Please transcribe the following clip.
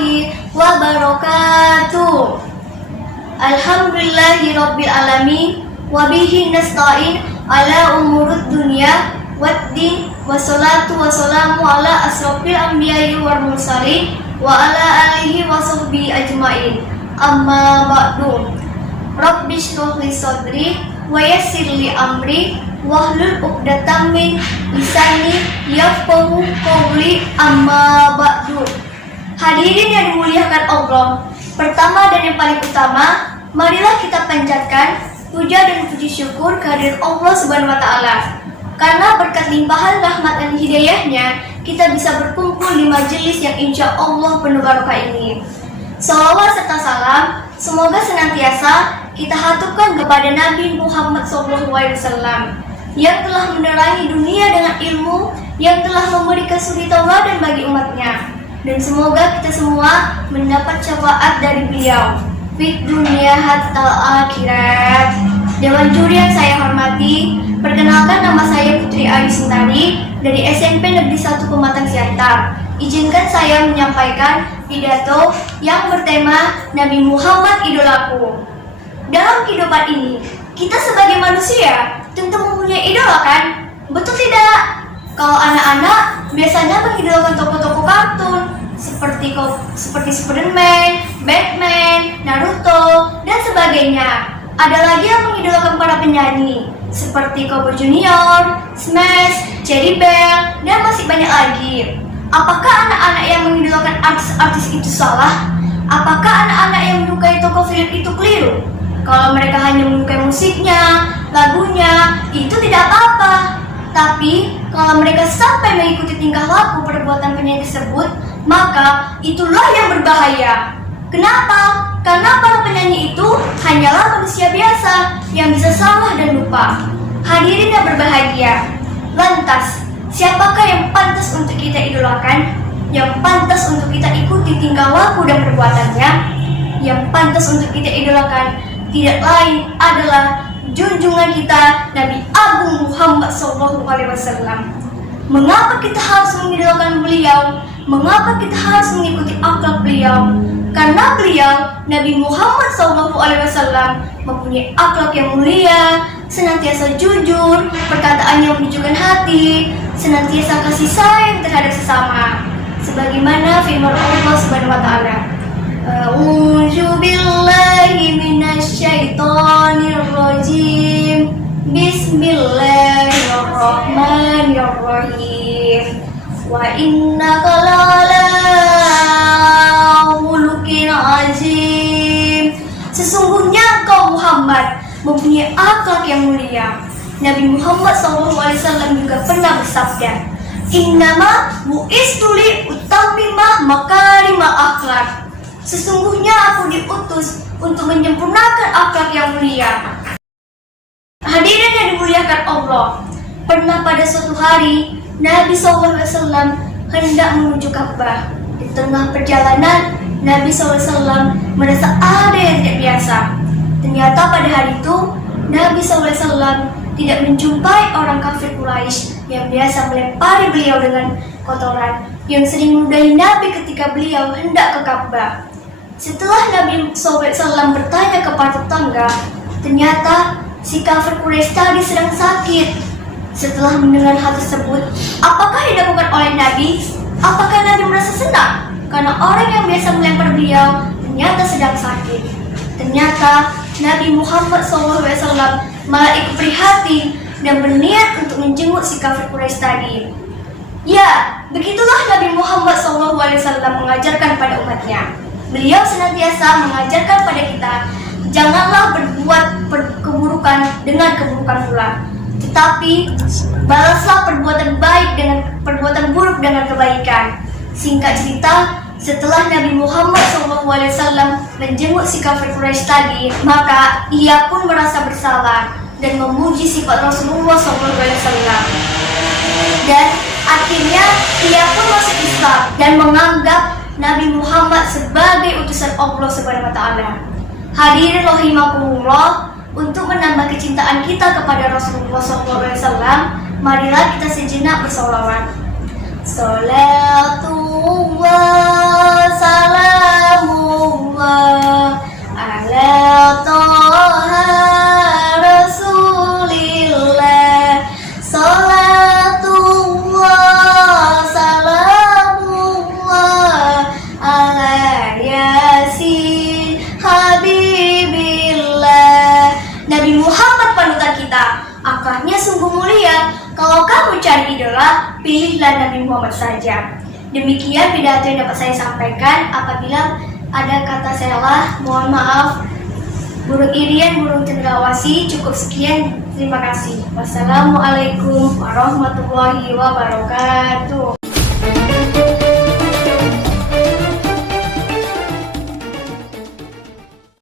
warahmatullahi wabarakatuh. Alhamdulillahi rabbil alamin wa bihi nasta'in ala umurud dunya waddin, wassalatu wassalamu ala asrofil anbiya'i wal mursalin wa ala alihi wa sahbihi ajmain. Amma ba'du. Rabbi shrah li sadri wa yassir li amri wahlul 'uqdatam min lisani yafqahu qawli. Amma ba'du. Hadirin yang dimuliakan Allah, pertama dan yang paling utama, marilah kita panjatkan puja dan puji syukur kehadirat Allah Subhanahu wa taala. Karena berkat limpahan rahmat dan hidayahnya, kita bisa berkumpul di majelis yang insya Allah penuh barokah ini. Salawat serta salam semoga senantiasa kita haturkan kepada Nabi Muhammad SAW yang telah menerangi dunia dengan ilmu, yang telah memberikan suri tauladan bagi umatnya. Dan semoga kita semua mendapat syafaat dari beliau fit dunia hatta akhirat. Dewan juri yang saya hormati, perkenalkan nama saya Putri Ayu Sintari dari SMP Negeri 1 Pematang Siantar. Izinkan saya menyampaikan pidato yang bertema Nabi Muhammad idolaku. Dalam kehidupan ini, kita sebagai manusia tentu mempunyai idola, kan? Betul tidak? Kalau anak-anak biasanya mengidolakan tokoh-tokoh kartun seperti Spiderman, Batman, Naruto, dan sebagainya. Ada lagi yang mengidolakan para penyanyi seperti Cowboy Junior, Smash, Cherry Bell, dan masih banyak lagi. Apakah anak-anak yang mengidolakan artis-artis itu salah? Apakah anak-anak yang menyukai tokoh film itu keliru? Kalau mereka hanya menyukai musiknya, lagunya, itu tidak apa-apa. Tapi kalau mereka sampai mengikuti tingkah laku perbuatan penyanyi tersebut, maka itulah yang berbahaya. Kenapa? Karena para penyanyi itu hanyalah manusia biasa yang bisa salah dan lupa. Hadirin yang berbahagia, lantas siapakah yang pantas untuk kita idolakan? Yang pantas untuk kita ikuti tingkah laku dan perbuatannya? Yang pantas untuk kita idolakan tidak lain adalah junjungan kita Nabi Agung Muhammad SAW. Mengapa kita harus mengidolakan beliau? Mengapa kita harus mengikuti akhlak beliau? Karena beliau, Nabi Muhammad SAW, mempunyai akhlak yang mulia, senantiasa jujur, perkataan yang menyejukkan hati, senantiasa kasih sayang terhadap sesama. Sebagaimana firman Allah Subhanahu wa taala, A'udzu billahi minasyaitonir rajim. Bismillahirrahmanirrahim. Wa innaka la'ala khuluqin azim. Sesungguhnya engkau Muhammad mempunyai akhlak yang mulia. Nabi Muhammad SAW juga pernah bersabda, Innama bu'istu li utammima makarimah akhlak. Sesungguhnya aku diutus untuk menyempurnakan akhlak yang mulia. Hadirin yang dimuliakan Allah, pernah pada suatu hari Nabi SAW hendak menuju Ka'bah. Di tengah perjalanan, Nabi SAW merasa ada yang tidak biasa. Ternyata pada hari itu Nabi SAW tidak menjumpai orang kafir Quraisy yang biasa melempari beliau dengan kotoran, yang sering meludahi Nabi ketika beliau hendak ke Ka'bah. Setelah Nabi SAW bertanya kepada tetangga, ternyata si kafir Quraisy tadi sedang sakit. Setelah mendengar hal tersebut, apakah yang dilakukan oleh Nabi? Apakah Nabi merasa senang karena orang yang biasa melempar beliau ternyata sedang sakit? Ternyata Nabi Muhammad SAW malah ikut prihatin dan berniat untuk menjenguk si kafir Quraisy tadi. Ya, begitulah Nabi Muhammad SAW mengajarkan pada umatnya. Beliau senantiasa mengajarkan pada kita, janganlah berbuat keburukan dengan keburukan pula, tetapi balaslah perbuatan baik dengan perbuatan buruk dengan kebaikan. Singkat cerita, setelah Nabi Muhammad SAW menjenguk si kafir Quraisy tadi, maka ia pun merasa bersalah dan memuji sifat Rasulullah SAW. Dan akhirnya ia pun masuk Islam dan menganggap Nabi Muhammad sebagai utusan Allah Subhanahu wa taala. Hadirin rahimakumullah, untuk menambah kecintaan kita kepada Rasulullah SAW, marilah kita sejenak bersolawat. Salatullah salam salawatullah ala toha rasulillah. Salatullah salamullah ala yasin habibillah. Nabi Muhammad panutan kita, akhlaknya sungguh mulia. Kalau kamu cari idola, pilihlah Nabi Muhammad saja. Demikian pidato yang dapat saya sampaikan. Apabila ada kata salah, mohon maaf. Burung Irian, burung cendrawasih, cukup sekian. Terima kasih. Wassalamualaikum warahmatullahi wabarakatuh.